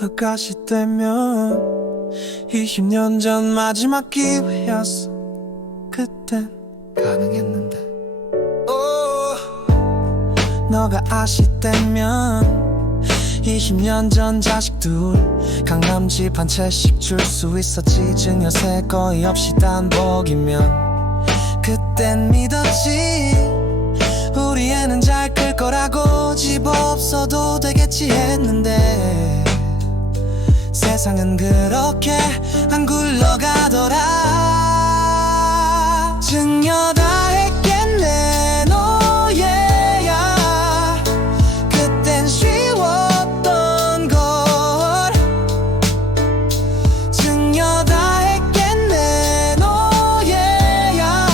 아가씨 때면 20년 전 마지막 기회였어. 그땐 가능했는데. 오, 너가 아시다면 20년 전 자식 둘 강남 집 한 채씩 줄 수 있었지. 증여세 거의 없이 단복이면 그땐 믿었지. 우리 애는 잘 클 거라고 집 없어도 되겠지 했는데 세상은 그렇게 안 굴러가더라. 증여 다 했겠네 너예야. 그땐 쉬웠던 걸. 증여 다 했겠네 너예야.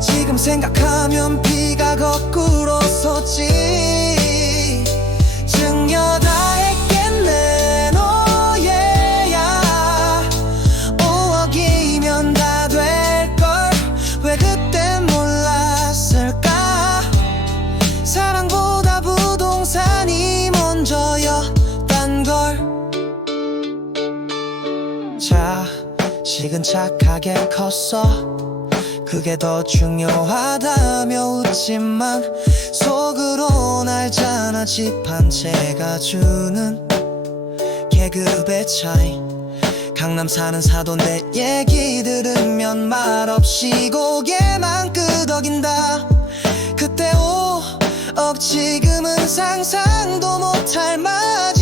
지금 생각하면 비가 거꾸로 솟지 자식은 착하게 컸어. 그게 더 중요하다며 웃지만 속으로 알잖아. 집 한 채가 주는 계급의 차이. 강남 사는 사돈들 얘기 들으면 말없이 고개만 끄덕인다. 그때 5억 지금은 상상도 못할 마진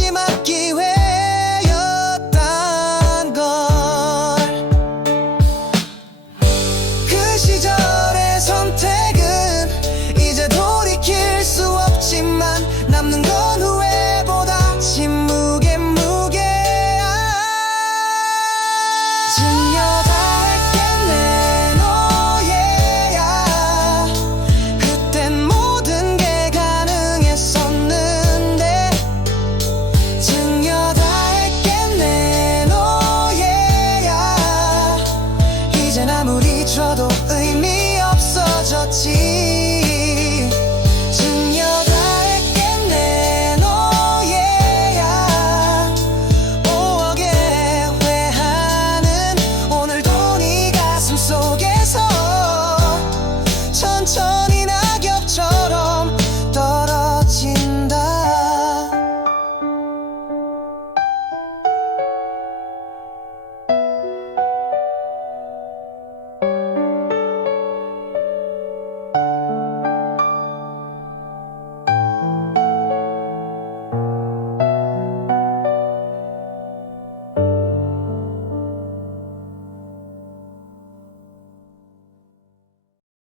줘도 의미 없어졌지. 증여다에게 내 노예야. 오억에 회하는 오늘도 네 가슴 속에서 천천히